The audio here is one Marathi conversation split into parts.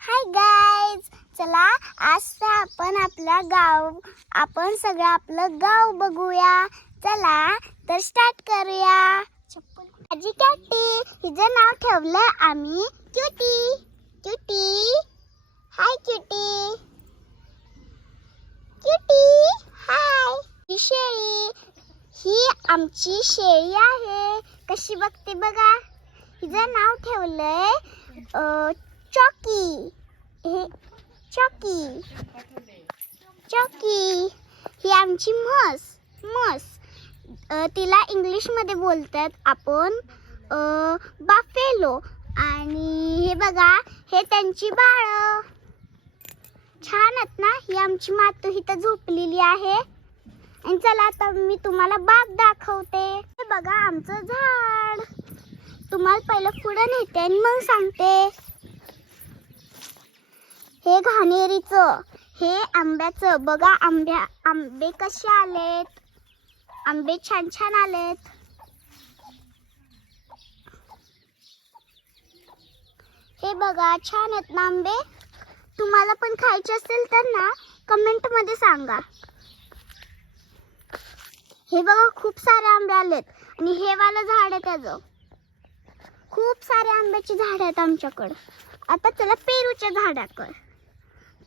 हाय गाईज चला आज तर आपण आपला गाव आपण सगळं आपलं गाव बघूया. चला तर स्टार्ट करूया. माझी कॅटी हिचं नाव ठेवलं आम्ही. Cutie cutie hi cutie cutie hi ही शेळी ही आमची शेळी आहे. कशी बघते बघा. हिचं नाव ठेवलंय Chucky. चॉकी हे चॉकी चॉकी ही आमची म्हस. म्हस. तिला इंग्लिशमध्ये बोलतात आपण बाफेलो आणि हे बघा हे त्यांची बाळ. छान आहेत ना? ही आमची मातू इथं झोपलेली आहे. आणि चला आता मी तुम्हाला बाग दाखवते. हे बघा आमचं झाड. तुम्हाला पहिलं पुढं नेते आणि मग सांगते. हे घाणेरीचं हे आंब्याचं बघा आंब्या आंबे कसे आलेत? आंबे छान छान आलेत. हे बघा छान आहेत ना आंबे? तुम्हाला पण खायचे असेल तर ना कमेंटमध्ये सांगा. हे बघा खूप सारे आंबे आलेत. आणि हे वाला झाड आहे त्याचं. खूप सारे आंब्याची झाड आहेत आमच्याकडं. आता चला पेरूच्या झाडाकडं.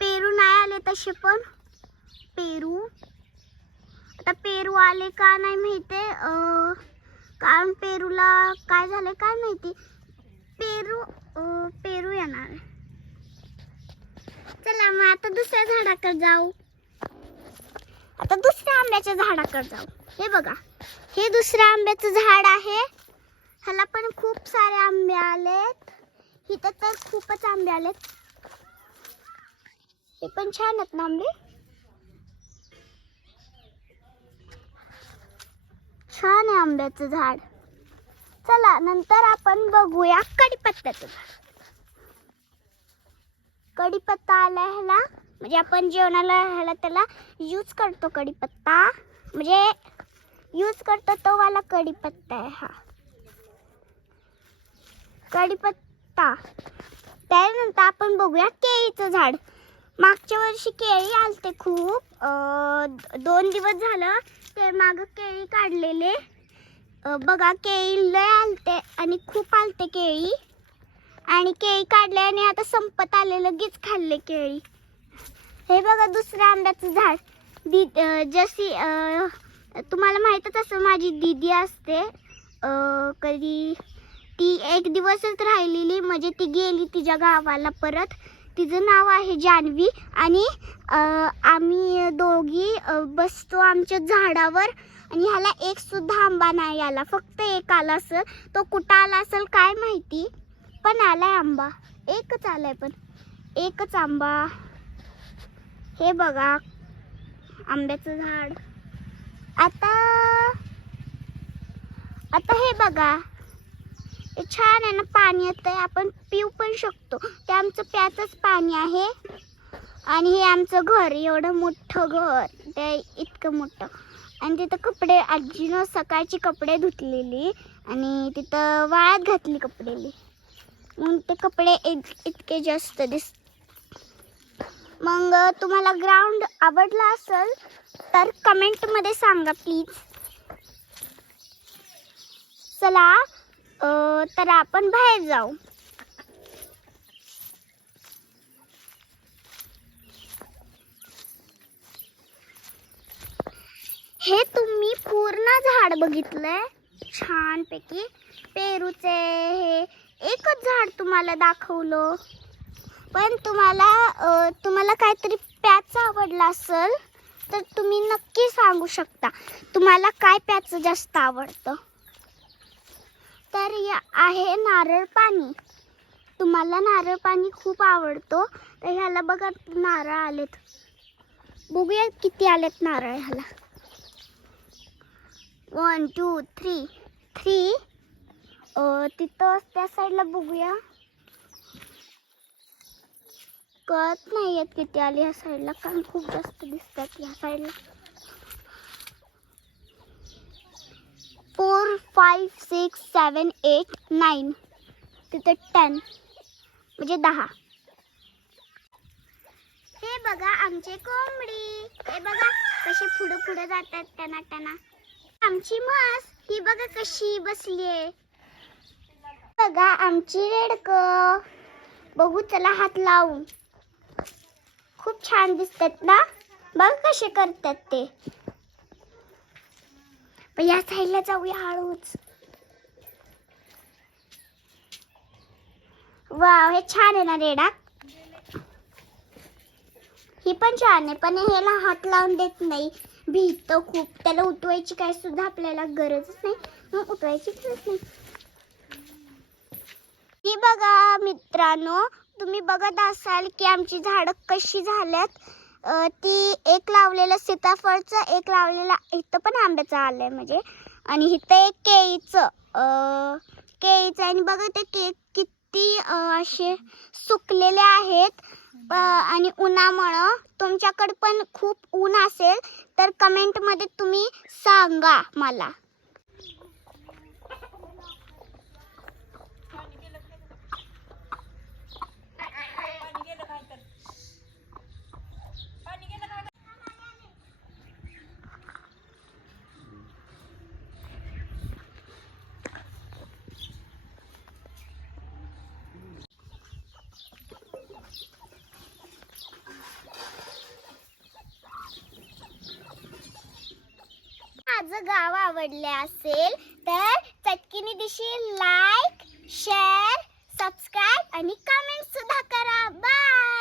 पेरू नाही आले तसे पण. पेरू. आता पेरू आले का नाही माहिती कारण पेरूला काय झालं काय माहिती? पेरू पेरू येणार चला मग आता दुसऱ्या झाडाकडे जाऊ. आता दुसऱ्या आंब्याच्या झाडाकडे जाऊ. हे बघा. हे दुसऱ्या आंब्याचं झाड आहे. ह्याला पण खूप सारे आंबे आलेत. इथं तर खूपच आंबे आलेत. हे पण छान आहेत ना आंबे छान आहे आंब्याचं झाड. चला नंतर आपण बघूया कडीपत्त्याचं झाड. कढीपत्ता आला ह्याला म्हणजे आपण जेवणाला ह्याला त्याला यूज करतो कढीपत्ता. म्हणजे यूज करतो तो वाला कढीपत्ता आहे हा. कढीपत्ता. त्यानंतर आपण बघूया केळीचं झाड. मागच्या वर्षी केळी आलते खूप. दोन दिवस झालं ते मागं केळी काढलेले. बघा केळी लय आलते आणि खूप आलते केळी. आणि केळी काढले आणि आता संपत आले लगेच खाल्ले केळी. हे बघा दुसऱ्या आंब्याचं झाड. दी जशी तुम्हाला माहीतच असं माझी दीदी असते. कधी ती एक दिवसच राहिलेली म्हणजे ती गेली तिच्या गावाला परत. तिचं नाव आहे जान्हवी आणि आम्ही दोघी बसतो आमच्या झाडावर आणि ह्याला एक सुद्धा आंबा नाही आला. फक्त एक आला असेल तो कुठं आला असेल काय माहिती पण आलाय आंबा. एकच आलाय पण. एकच आंबा. हे बघा आंब्याचं झाड. आता आता हे बघा. छान आहे ना पाणी येतंय. आपण पिऊ पण शकतो. ते आमचं प्याचंच पाणी आहे. आणि हे आमचं घर एवढं मोठं घर. ते इतकं मोठं. आणि तिथं कपडे आजीनं सकाळची कपडे धुतलेली आणि तिथं वाळत घातली कपडेली. म्हणून ते कपडे इत- इतके जास्त दिस मग तुम्हाला ग्राउंड आवडला असेल तर कमेंटमध्ये सांगा प्लीज चला तर आपण बाहेर जाऊ. हे तुम्ही पूर्ण झाड बघितलंय? छानपैकी. पेरूचे हे एकच झाड तुम्हाला दाखवलं. पण तुम्हाला तुम्हाला काहीतरी प्याचं आवडलं असेल तर तुम्ही नक्की सांगू शकता. तुम्हाला काय प्याचं जास्त आवडतं? तर या आहे नारळ पाणी. तुम्हाला नारळ पाणी खूप आवडतो तर ह्याला बघा नारळ आलेत. बघूया किती आलेत नारळ ह्याला. वन टू थ्री थ्री तिथं त्या साईडला बघूया. कळत नाही आहेत किती आले ह्या साईडला कारण खूप जास्त दिसतात ह्या साईडला. Four five six seven eight nine तिथे टेन म्हणजे दहा. हे बघा आमचे कोंबडी. हे बघा कसे पुढे पुढे जातात त्यांना त्यांना. आमची म्हस ही बघा कशी बसली आहे बघा आमची रेडक. बघू त्याला हात लावून. खूप छान दिसतात ना? बघ कसे करतात ते. पण या साईडला जाऊया हळूच वाव हे छान आहे ना रेडा. ही पण छान आहे पण ह्याला हात लावून देत नाही. भीत खूप. त्याला उठवायची काय सुद्धा आपल्याला गरजच नाही. मग उठवायची गरज नाही. ही बघा मित्रांनो तुम्ही बघत असाल की आमची झाडं कशी झाल्यात. ती एक लावलेलं सीताफळचं एक लावलेलं इथं पण आंब्याचं आलंय म्हणजे. आणि इथं एक केळीचं केळीचं आणि बघा ते केक किती असे सुकलेले आहेत. आणि उन्हामुळं तुमच्याकडे पण खूप ऊन असेल तर कमेंटमध्ये तुम्ही सांगा मला. माझं गाव आवडले असेल तर चटकीने दिशी लाईक शेअर सबस्क्राईब आणि कमेंट सुद्धा करा. बाय